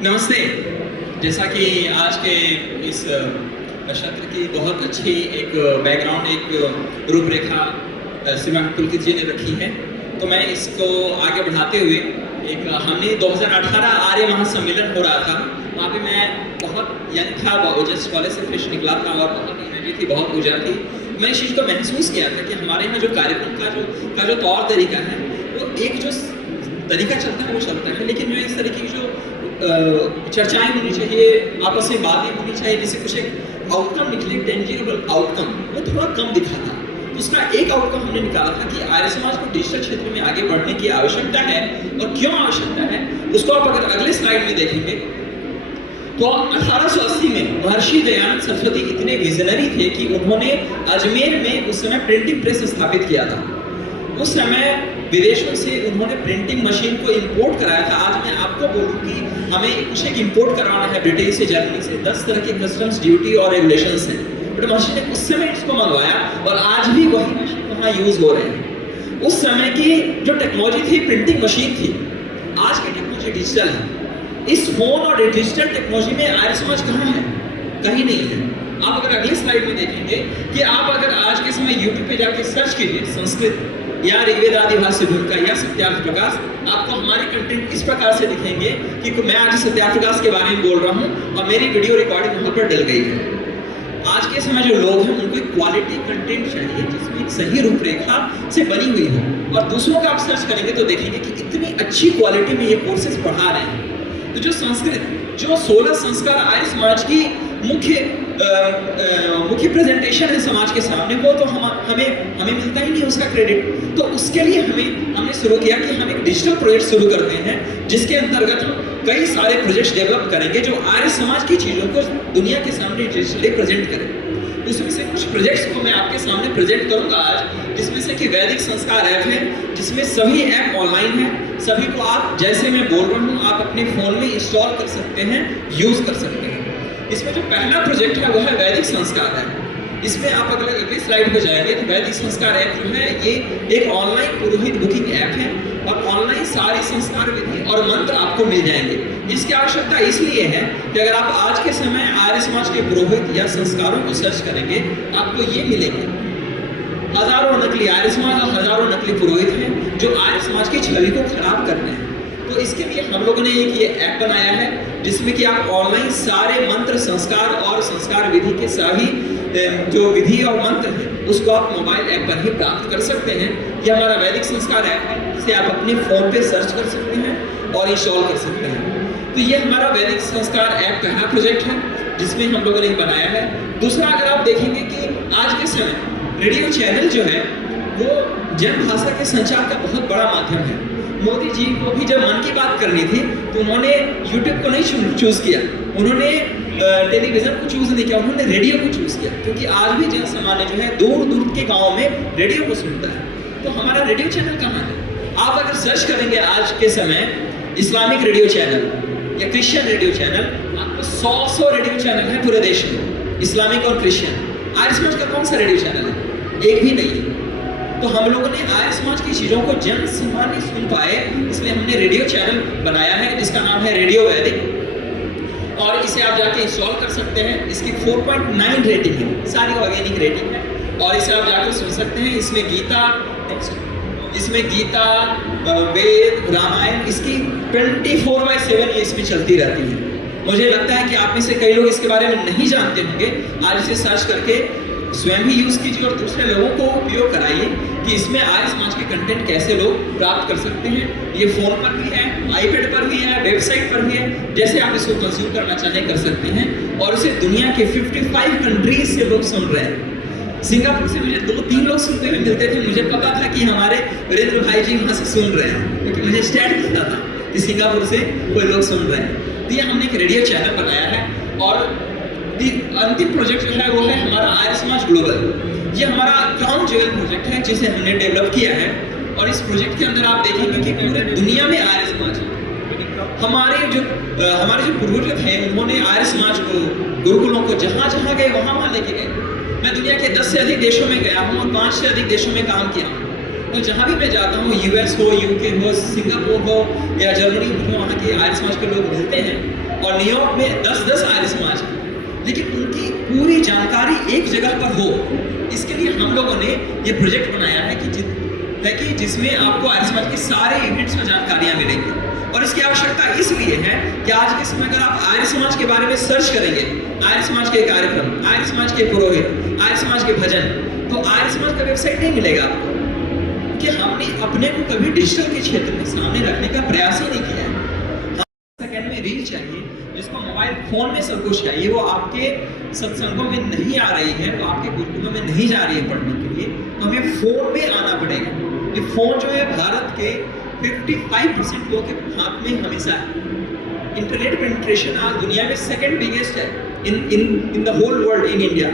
नमस्ते। जैसा कि आज के इस नक्षत्र की बहुत अच्छी एक बैकग्राउंड, एक रूपरेखा श्रीमान पुलकित जी ने रखी है, तो मैं इसको आगे बढ़ाते हुए हमने 2018 आर्य महासम्मेलन हो रहा था, वहाँ पे मैं बहुत यंग था, जस्ट कॉलेज से फ्रेश निकला था और बहुत एनर्जी थी, बहुत ऊर्जा थी। मैं इस चीज़ को महसूस किया था कि हमारे यहाँ जो कार्यक्रम का जो तौर तरीका है, वो एक जो तरीका चलता है वो चलता है, लेकिन जो इस तरीके की जो चर्चाएं होनी चाहिए, आपस में बातें होनी चाहिए, जिससे कुछ एक आउटकम निकले, टेंजिबल आउटकम, वो थोड़ा कम दिखा था। तो उसका एक आउटकम हमने निकाला था कि आर्य समाज को डिजिटल क्षेत्र में आगे बढ़ने की आवश्यकता है, और क्यों आवश्यकता है उसको आप अगर अगले स्लाइड में देखेंगे तो 1880 में महर्षि दयानंद सरस्वती इतने विजनरी थे कि उन्होंने अजमेर में उस समय प्रिंटिंग प्रेस स्थापित किया था। उस समय विदेशों से उन्होंने प्रिंटिंग मशीन को इंपोर्ट कराया था। आज मैं आपको बोलूं कि हमें कुछ एक इंपोर्ट करवाना है ब्रिटेन से, जर्मनी से, 10 तरह के कस्टम्स ड्यूटी और रेगुलेशंस हैं, बट मशीन ने उस समय इसको मंगवाया और आज भी वही मशीन वहाँ यूज हो रहे हैं। उस समय की जो टेक्नोलॉजी थी प्रिंटिंग मशीन थी, आज की टेक्नोलॉजी डिजिटल है। इस फोन और डिजिटल टेक्नोलॉजी में आर्य समाज कहाँ है? कहीं नहीं है। आप अगर अगली स्लाइड में देखेंगे कि आप अगर आज के समय यूट्यूब पे जाके सर्च कीजिए संस्कृत या ऋग्वेद आदि भाष्य भूमिका या सत्यार्थ प्रकाश, आपको हमारे कंटेंट इस प्रकार से दिखेंगे कि मैं आज सत्यार्थ प्रकाश के बारे में बोल रहा हूँ और मेरी वीडियो रिकॉर्डिंग वहाँ पर डल गई है। आज के समय जो लोग हैं उनको एक क्वालिटी कंटेंट चाहिए जिसमें एक सही रूपरेखा से बनी हुई हो, और दूसरों का आप सर्च करेंगे तो देखेंगे कि इतनी अच्छी क्वालिटी में ये कोर्सेज पढ़ा रहे हैं। तो जो संस्कृत, जो 16 संस्कार आर्य समाज की मुख्य प्रेजेंटेशन है समाज के सामने, वो तो हमें मिलता ही नहीं उसका क्रेडिट। तो उसके लिए हमने शुरू किया कि हम एक डिजिटल प्रोजेक्ट शुरू करते हैं, जिसके अंतर्गत हम कई सारे प्रोजेक्ट्स डेवलप करेंगे जो आर्य समाज की चीज़ों को दुनिया के सामने डिजिटली प्रेजेंट करें। उसमें से कुछ प्रोजेक्ट्स को मैं आपके सामने प्रेजेंट करूंगा आज, जिसमें से कि वैदिक संस्कार ऐप है, जिसमें सभी ऐप ऑनलाइन है, सभी को आप जैसे मैं बोल रहा हूँ आप अपने फोन में इंस्टॉल कर सकते हैं, यूज कर सकते हैं। इसमें जो पहला प्रोजेक्ट है वो है वैदिक संस्कार ऐप। इसमें आप अगर अगली स्लाइड पे जाएंगे तो वैदिक संस्कार ऐप जो है ये एक ऑनलाइन पुरोहित बुकिंग ऐप है, और ऑनलाइन सारी संस्कार विधि और मंत्र आपको मिल जाएंगे। इसकी आवश्यकता इसलिए है कि अगर आप आज के समय आर्य समाज के पुरोहित या संस्कारों को सर्च करेंगे आपको ये मिलेंगे। हजारों नकली आर्य समाज और हजारों नकली पुरोहित हैं जो आर्य समाज की छवि को खराब कर रहे हैं। तो इसके लिए हम लोगों ने एक ये ऐप बनाया है जिसमें कि आप ऑनलाइन सारे मंत्र, संस्कार और संस्कार विधि के सभी जो विधि और मंत्र हैं उसको आप मोबाइल ऐप पर ही प्राप्त कर सकते हैं। यह हमारा वैदिक संस्कार ऐप है, जिसे आप अपने फोन पे सर्च कर सकते हैं और इंस्टॉल कर सकते हैं। तो ये हमारा वैदिक संस्कार ऐप पहला प्रोजेक्ट है जिसमें हम लोगों ने बनाया है। दूसरा, अगर आप देखेंगे कि आज के समय रेडियो चैनल जो है वो जन भाषा के संचार का बहुत बड़ा माध्यम है। मोदी जी को भी जब मन की बात करनी थी तो उन्होंने यूट्यूब को नहीं चूज किया, उन्होंने टेलीविजन को चूज नहीं किया, उन्होंने रेडियो को चूज किया, क्योंकि आज भी जन सामान्य जो है दूर दूर के गाँव में रेडियो को सुनता है। तो हमारा रेडियो चैनल कहाँ है? आप अगर सर्च करेंगे आज के समय इस्लामिक रेडियो चैनल या क्रिश्चियन रेडियो चैनल, आपको 100 रेडियो चैनल है पूरे देश में, इस्लामिक और क्रिश्चियन। आर्य समाज का कौन सा रेडियो चैनल है? एक भी नहीं है। तो हम लोगों ने आर्य समाज की चीज़ों को जन सामान्य सुन पाए, इसलिए हमने रेडियो चैनल बनाया है जिसका नाम है रेडियो वैदिक, और इसे आप जाके इंस्टॉल कर सकते हैं। इसकी 4.9 रेटिंग है, सारी ऑर्गेनिक रेटिंग है, और इसे आप जाकर सुन सकते हैं। इसमें गीता, वेद, रामायण, इसकी 24/7 ये इसमें चलती रहती है। मुझे लगता है कि आप में से कई लोग इसके बारे में नहीं जानते होंगे। आज इसे सर्च करके स्वयं भी यूज कीजिए और दूसरे लोगों को उपयोग कराइए कि इसमें आर्य समाज के कंटेंट कैसे लोग प्राप्त कर सकते हैं। ये फोन पर भी है, आईपैड पर भी है, वेबसाइट पर भी है, जैसे आप इसको कंज्यूम करना चाहें कर सकते हैं। और इसे दुनिया के 55 कंट्रीज से लोग सुन रहे हैं। सिंगापुर से मुझे 2-3 लोग सुनते हुए मिलते थे, मुझे पता था कि हमारे वीरेंद्र भाई जी वहाँ से सुन रहे हैं, क्योंकि मुझे स्टैट दिखता था कि सिंगापुर से कोई लोग सुन रहे हैं। तो ये हमने एक रेडियो चैनल बनाया है। और अंतिम प्रोजेक्ट जो है वो है हमारा आर्य समाज ग्लोबल। ये हमारा क्राउन ज्वेल प्रोजेक्ट है जिसे हमने डेवलप किया है, और इस प्रोजेक्ट के अंदर आप देखेंगे कि पूरे दुनिया में आर्य समाज हमारे जो पूर्वज थे उन्होंने आर्य समाज को, गुरुकुलों को जहाँ जहाँ गए वहाँ लेके गए। मैं दुनिया के 10 से अधिक देशों में गया हूँ और 5 से अधिक देशों में काम किया हूँ। तो जहाँ भी मैं जाता हूँ, यूएस हो, यूके हो, सिंगापुर हो या जर्मनी हो, वहाँ के आर्य समाज के लोग मिलते हैं और न्यूयॉर्क में 10-10 आर्य समाज हैं, लेकिन उनकी पूरी जानकारी एक जगह पर हो, इसके लिए हम लोगों ने ये प्रोजेक्ट बनाया है कि जिसमें आपको आर्य समाज के सारे इवेंट्स में जानकारियाँ मिलेंगी। और इसकी आवश्यकता इसलिए है कि आज के समय अगर आप आर्य समाज के बारे में सर्च करेंगे, आर्य समाज के कार्यक्रम, आर्य समाज के पुरोहित, आर्य समाज के भजन, तो आर्य समाज का वेबसाइट नहीं मिलेगा आपको, कि हमने अपने को कभी डिजिटल के क्षेत्र में सामने रखने का प्रयास ही नहीं किया है। सेकंड में रील चाहिए, जिसको मोबाइल फोन में सब कुछ चाहिए, वो आपके सत्संगों में नहीं आ रही है, वो आपके गुरुकुलों में नहीं जा रही है पढ़ने के लिए, तो हमें फोन में आना पड़ेगा। ये फोन जो है भारत के 55% लोगों के हाथ में हमेशा है। इंटरनेट पेनिट्रेशन आज दुनिया में सेकंड बिगेस्ट है in the whole world, in India,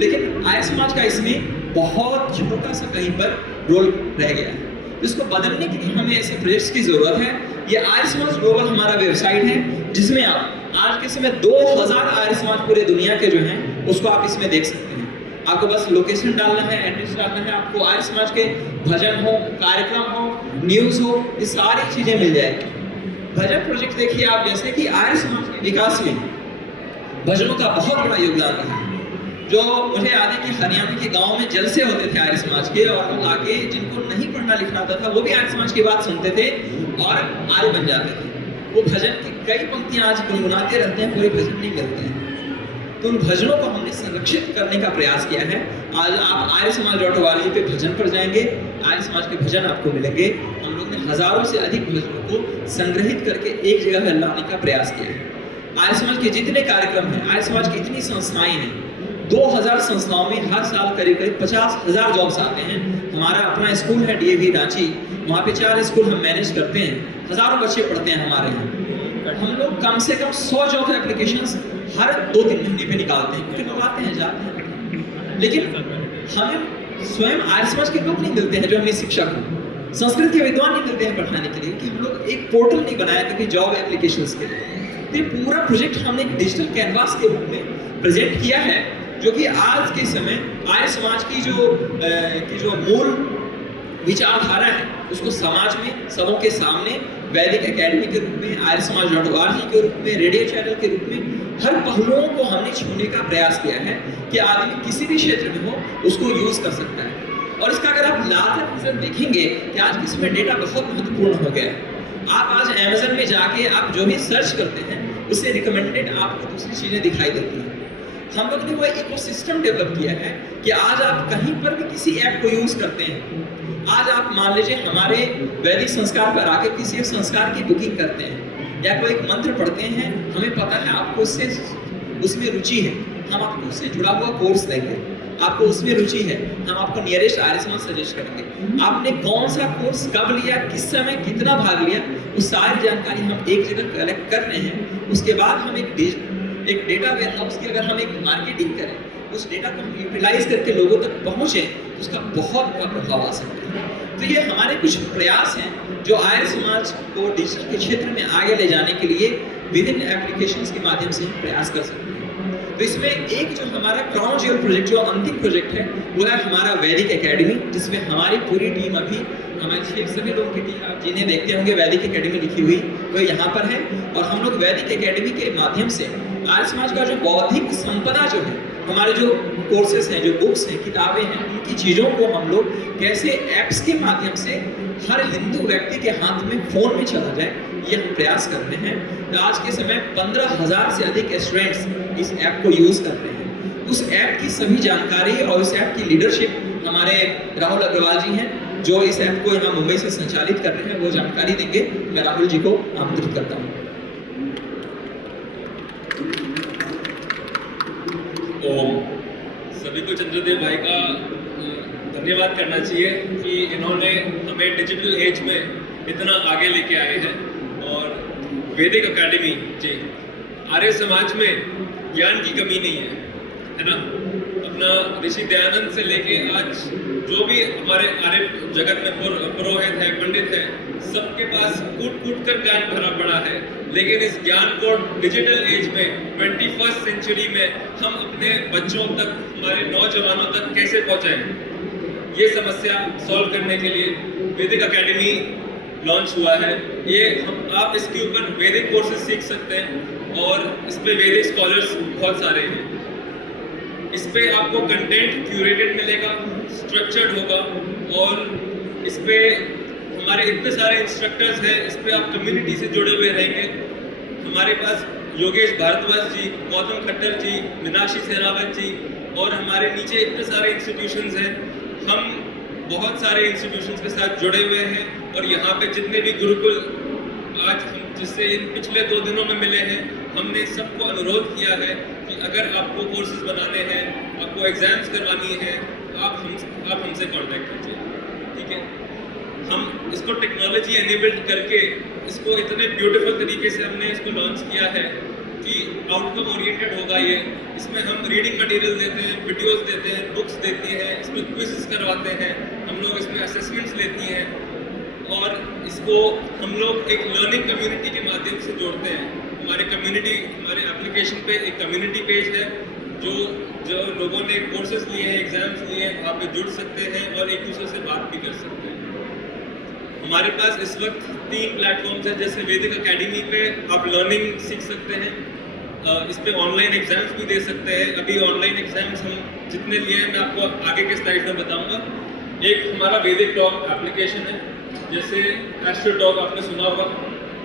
लेकिन आर्य समाज का इसमें बहुत छोटा सा कहीं पर रोल रह गया है। इसको बदलने के लिए हमें ऐसे प्रोजेक्ट्स की जरूरत है। ये आर्य समाज ग्लोबल हमारा वेबसाइट है, जिसमें आप आज के समय 2000 आर्य समाज पूरे दुनिया के जो हैं उसको आप इसमें देख सकते हैं। आपको बस लोकेशन डालना है, एड्रेस डालना है, आपको आर्य समाज के भजन हो, कार्यक्रम हो, न्यूज हो, ये सारी चीजें मिल जाएगी। भजन प्रोजेक्ट देखिए आप, जैसे कि आर्य समाज के विकास में भजनों का बहुत बड़ा योगदान रहा है। जो मुझे याद है कि हरियाणा के गांव में जलसे होते थे आर्य समाज के, और लोग आगे जिनको नहीं पढ़ना लिखना आता था वो भी आर्य समाज की बात सुनते थे और आर्य बन जाते थे। वो भजन की कई पंक्तियां आज गुनगुनाते रहते हैं, पूरे भजन नहीं करते हैं। तो उन भजनों को हमने संरक्षित करने का प्रयास किया है। आज आप आर्यसमाज.org पे भजन पर जाएंगे, आर्य समाज के भजन आपको मिलेंगे। हम लोग ने हजारों से अधिक भजनों को संग्रहित करके एक जगह पर लाने का प्रयास किया है। आर्य समाज के जितने कार्यक्रम हैं, आर्य समाज की इतनी संस्थाएं हैं, 2000 संस्थाओं में हर साल करीब 50,000 जॉब्स आते हैं। हमारा अपना स्कूल है DAV रांची, वहाँ पे 4 स्कूल हम मैनेज करते हैं, हजारों बच्चे पढ़ते हैं हमारे यहाँ। हम लोग कम से कम 100 जॉब एप्लीकेशंस हर 2-3 महीने पे निकालते हैं, क्योंकि लोग आते हैं जाते हैं, लेकिन हमें स्वयं आर्य समाज के लोग नहीं मिलते हैं जो हमें शिक्षक हो, संस्कृत के विद्वान नहीं मिलते हैं पढ़ाने के लिए, कि हम लोग एक पोर्टल नहीं बनाया था कि जॉब एप्लीकेशंस के लिए। तो ये पूरा प्रोजेक्ट हमने एक डिजिटल कैनवास के रूप में प्रेजेंट किया है, जो कि आज के समय आर्य समाज की जो मूल विचारधारा है उसको समाज में सबों के सामने वैदिक एकेडमी के रूप में, आर्यसमाज.org के रूप में, रेडियो चैनल के रूप में हर पहलुओं को हमने छूने का प्रयास किया है कि आदमी किसी भी क्षेत्र में हो उसको यूज कर सकता है। और इसका अगर आप लार्जर विजन देखेंगे कि आज के समय डेटा बहुत महत्वपूर्ण हो गया है। आप आज अमेज़न में जाके आप जो भी सर्च करते हैं उससे रिकमेंडेड आपको दूसरी चीजें दिखाई देती हैं। हम लोग ने वो इकोसिस्टम डेवलप किया है कि आज आप कहीं पर भी किसी ऐप को यूज करते हैं, आज आप मान लीजिए हमारे वैदिक संस्कार पर आकर किसी एक संस्कार की बुकिंग करते हैं या कोई एक मंत्र पढ़ते हैं, हमें पता है आपको उसमें रुचि है, हम आपको उससे जुड़ा हुआ कोर्स देंगे। आपको उसमें रुचि है, हम आपको नियरेस्ट आर्य समाज सजेस्ट करेंगे। आपने कौन सा कोर्स कब लिया, किस समय कितना भाग लिया, वो सारी जानकारी हम एक जगह कलेक्ट कर रहे हैं। उसके बाद हम एक डेटा वेयर हाउस की अगर हम एक मार्केटिंग करें, उस डेटा को हम यूटिलाइज करके लोगों तक पहुंचे, तो उसका बहुत बड़ा प्रभाव आ सकता है। तो ये हमारे कुछ प्रयास हैं जो आर्य समाज को डिजिटल के क्षेत्र में आगे ले जाने के लिए विभिन्न एप्लीकेशंस के माध्यम से हम प्रयास कर सकते हैं। तो इसमें एक जो हमारा क्राउन ज्वेल प्रोजेक्ट, जो अंतिम प्रोजेक्ट है, वो है हमारा वैदिक एकेडमी, जिसमें हमारी पूरी टीम अभी हमारे सभी लोगों की टीम, आप जिन्हें देखते होंगे वैदिक एकेडमी लिखी हुई, वो यहाँ पर है। और हम लोग वैदिक एकेडमी के माध्यम से आर्य समाज का जो बौद्धिक संपदा जो है, हमारे जो कोर्सेस हैं, जो बुक्स हैं, किताबें हैं, उनकी चीज़ों को हम लोग कैसे ऐप्स के माध्यम से हर हिंदू व्यक्ति के हाथ में फ़ोन में चला जाए, ये हम प्रयास करते हैं। तो आज के समय 15,000 से अधिक स्टूडेंट्स इस ऐप को यूज़ करते हैं। उस ऐप की सभी जानकारी और उस ऐप की लीडरशिप हमारे राहुल अग्रवाल जी हैं, जो इस ऐप को यहाँ मुंबई से संचालित कर रहे हैं, वो जानकारी देंगे। मैं राहुल जी को आमंत्रित करता हूँ। सभी को चंद्रदेव भाई का धन्यवाद करना चाहिए कि इन्होंने हमें डिजिटल एज में इतना आगे लेके आए हैं। और वैदिक एकेडमी जी, आर्य समाज में ज्ञान की कमी नहीं है ना। अपना ऋषि दयानंद से लेके आज जो भी हमारे आर्य जगत में पुरोहित है, पंडित है, सबके पास कूट कर ज्ञान भरा पड़ा है। लेकिन इस ज्ञान को डिजिटल एज में 21st सेंचुरी में हम अपने बच्चों तक, हमारे नौजवानों तक कैसे पहुंचाएं, ये समस्या सॉल्व करने के लिए वैदिक एकेडमी लॉन्च हुआ है। ये आप इसके ऊपर वैदिक कोर्सेज सीख सकते हैं और इस पे वैदिक स्कॉलर्स बहुत सारे हैं। इस पे आपको कंटेंट क्यूरेटेड मिलेगा, स्ट्रक्चर्ड होगा और इस पे हमारे इतने सारे इंस्ट्रक्टर्स हैं, इस पे आप कम्युनिटी से जुड़े हुए रहेंगे। हमारे पास योगेश भारद्वाज जी, गौतम खट्टर जी, मीनाक्षी शेरावत जी और हमारे नीचे इतने सारे इंस्टीट्यूशंस हैं। हम बहुत सारे इंस्टीट्यूशंस के साथ जुड़े हुए हैं और यहाँ पे जितने भी गुरुकुल आज हम जिससे इन पिछले 2 दिनों में मिले हैं, हमने सबको अनुरोध किया है कि अगर आपको कोर्सेज बनाने हैं, आपको एग्जाम्स करवानी है, आप हमसे कांटेक्ट कीजिए, ठीक है। हम इसको टेक्नोलॉजी एनेबल्ड करके इसको इतने ब्यूटीफुल तरीके से हमने इसको लॉन्च किया है कि आउटकम ओरिएंटेड होगा ये। इसमें हम रीडिंग मटेरियल देते हैं, वीडियोस देते हैं, बुक्स देती हैं, इसमें क्विज़ करवाते हैं, हम लोग इसमें असेसमेंट्स लेती हैं और इसको हम लोग एक लर्निंग कम्युनिटी के माध्यम से जोड़ते हैं। हमारे एप्लीकेशन पे एक कम्युनिटी पेज है जो लोगों ने कोर्सेज लिए हैं, एग्जाम्स लिए हैं, वहाँ पे जुड़ सकते हैं और एक दूसरे से बात भी कर सकते हैं। हमारे पास इस वक्त 3 प्लेटफॉर्म्स हैं। जैसे वैदिक एकेडमी पे आप लर्निंग सीख सकते हैं, इस पे ऑनलाइन एग्जाम्स भी दे सकते हैं। अभी ऑनलाइन एग्जाम्स हम जितने लिए हैं मैं आपको आगे के स्लाइड में बताऊंगा। एक हमारा वैदिक टॉक एप्लीकेशन है, जैसे एस्ट्रो टॉक आपने सुना होगा,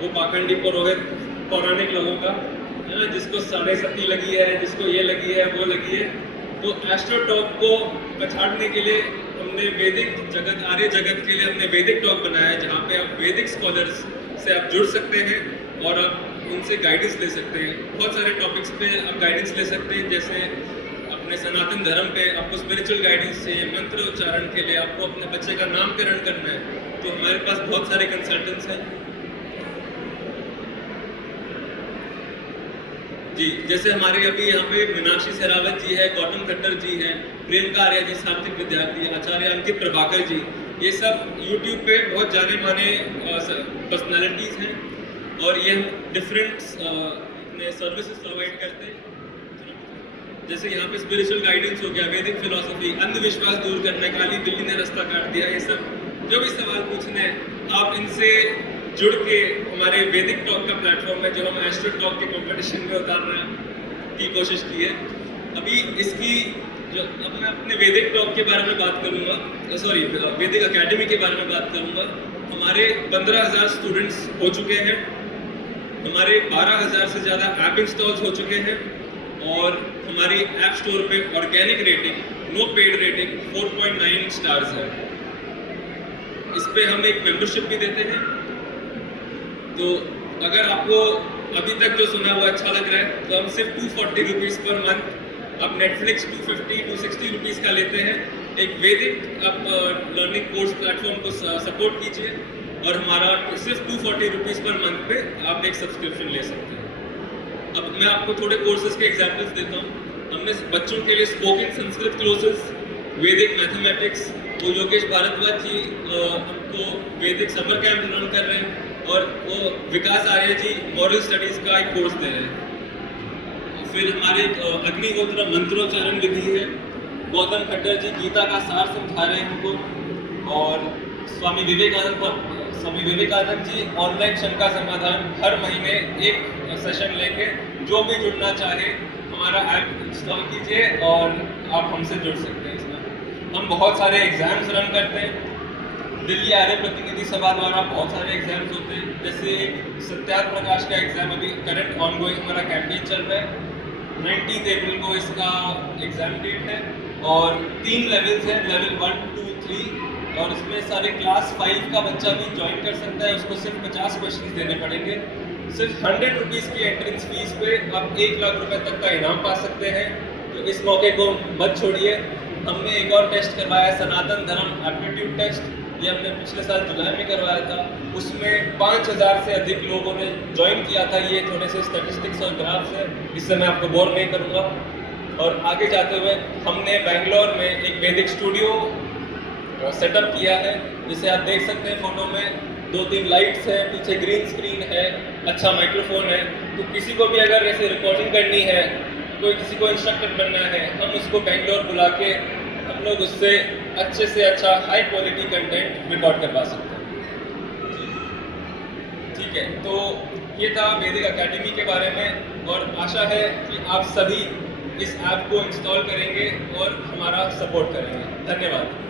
वो पाखंडी पुरोहित पौराणिक लोगों का है ना, जिसको 7.5 लगी है, जिसको ये लगी है, वो लगी है। तो एस्ट्रो टॉक को पछाड़ने के लिए हमने वैदिक जगत, आर्य जगत के लिए हमने वैदिक टॉक बनाया है, जहाँ पे आप वैदिक स्कॉलर्स से आप जुड़ सकते हैं और आप उनसे गाइडेंस ले सकते हैं। बहुत सारे टॉपिक्स पे आप गाइडेंस ले सकते हैं, जैसे अपने सनातन धर्म पे आपको स्पिरिचुअल गाइडेंस चाहिए, मंत्र उच्चारण के लिए आपको अपने बच्चे का नामकरण करना है, तो हमारे पास बहुत सारे कंसल्टेंट्स हैं जी। जैसे हमारे अभी यहाँ पे मीनाक्षी शेरावत जी है, गौतम खट्टर जी हैं, प्रियंका आर्या जी, सात्विक विद्यार्थी, आचार्य अंकित प्रभाकर जी, ये सब यूट्यूब पे बहुत जाने माने पर्सनालिटीज़ हैं और ये डिफरेंट सर्विसेज प्रोवाइड करते हैं। जैसे यहाँ पे स्पिरिचुअल गाइडेंस हो गया, वैदिक फिलॉसफी, अंधविश्वास दूर करना, काली बिल्ली ने रास्ता काट दिया, ये सब जो भी सवाल पूछने हैं आप इनसे जुड़ के, हमारे वैदिक टॉक का प्लेटफॉर्म है जो हम एस्ट्रो टॉक के कंपटीशन में उतारने की कोशिश की है। अभी इसकी अब मैं अपने वैदिक टॉक के बारे में बात करूँगा, सॉरी वैदिक एकेडमी के बारे में बात करूँगा। हमारे 15,000 स्टूडेंट्स हो चुके हैं, हमारे 12,000 से ज़्यादा ऐप इंस्टॉल्स हो चुके हैं और हमारी ऐप स्टोर पे organic rating, no paid rating 4.9 stars है। इस पे हम एक मेंबरशिप भी देते हैं। तो अगर आपको अभी तक जो सुना हुआ अच्छा लग रहा है तो हम सिर्फ 240 रुपीज़ पर मंथ, अब नेटफ्लिक्स 250-260 रुपीज़ का लेते हैं। एक वैदिक आप लर्निंग कोर्स प्लेटफॉर्म को सपोर्ट कीजिए और हमारा सिर्फ 240 रुपीज़ पर मंथ पे आप एक सब्सक्रिप्शन ले सकते हैं। अब मैं आपको थोड़े कोर्सेज के एग्जाम्पल्स देता हूँ। हमने बच्चों के लिए स्पोकन संस्कृत कोर्सेज, वैदिक मैथमेटिक्स, तो योगेश भारद्वाज जी हमको वैदिक समर कैंप रन कर रहे हैं और वो विकास आर्य जी मॉरल स्टडीज़ का एक कोर्स दे रहे हैं। फिर हमारे अग्निहोत्र मंत्रोच्चारण विधि है, गौतम खट्टर जी गीता का सार समझा रहे हैं हमको और स्वामी विवेकानंद जी ऑनलाइन शंका समाधान हर महीने एक सेशन लेंगे। जो भी जुड़ना चाहे हमारा ऐप इंस्टॉल कीजिए और आप हमसे जुड़ सकते हैं। इसमें हम बहुत सारे एग्जाम्स रन करते हैं। दिल्ली आर्य प्रतिनिधि सभा द्वारा बहुत सारे एग्जाम्स होते हैं, जैसे एक सत्यार्थ प्रकाश का एग्जाम अभी करंट ऑनगोइंग हमारा कैंपेन चल रहा है। 19 अप्रैल को इसका एग्जाम डेट है और 3 लेवल्स हैं, लेवल 1, 2, 3 और इसमें सारे क्लास 5 का बच्चा भी ज्वाइन कर सकता है। उसको सिर्फ 50 क्वेश्चन देने पड़ेंगे। सिर्फ 100 रुपीज़ की एंट्रेंस फीस पे आप 1 लाख रुपए तक का इनाम पा सकते हैं। तो इस मौके को मत छोड़िए। हमने एक और टेस्ट करवाया, सनातन धर्म एप्टीट्यूड टेस्ट, ये हमने पिछले साल जुलाई में करवाया था। उसमें 5,000 से अधिक लोगों ने ज्वाइन किया था। ये थोड़े से स्टैटिस्टिक्स और ग्राफ्स है, इससे मैं आपको बोर नहीं करूँगा। और आगे जाते हुए हमने बेंगलोर में एक वैदिक स्टूडियो सेटअप किया है, जिसे आप देख सकते हैं फोटो में। 2-3 लाइट्स है, पीछे ग्रीन स्क्रीन है, अच्छा माइक्रोफोन है। तो किसी को भी अगर ऐसे रिकॉर्डिंग करनी है, कोई किसी को इंस्ट्रक्टर बनना है, हम उसको बेंगलोर बुला के हम लोग उससे अच्छे से अच्छा हाई क्वालिटी कंटेंट रिकॉर्ड करवा सकते हैं। ठीक है, तो ये था वैदिक एकेडमी के बारे में, और आशा है कि आप सभी इस ऐप को इंस्टॉल करेंगे और हमारा सपोर्ट करेंगे। धन्यवाद।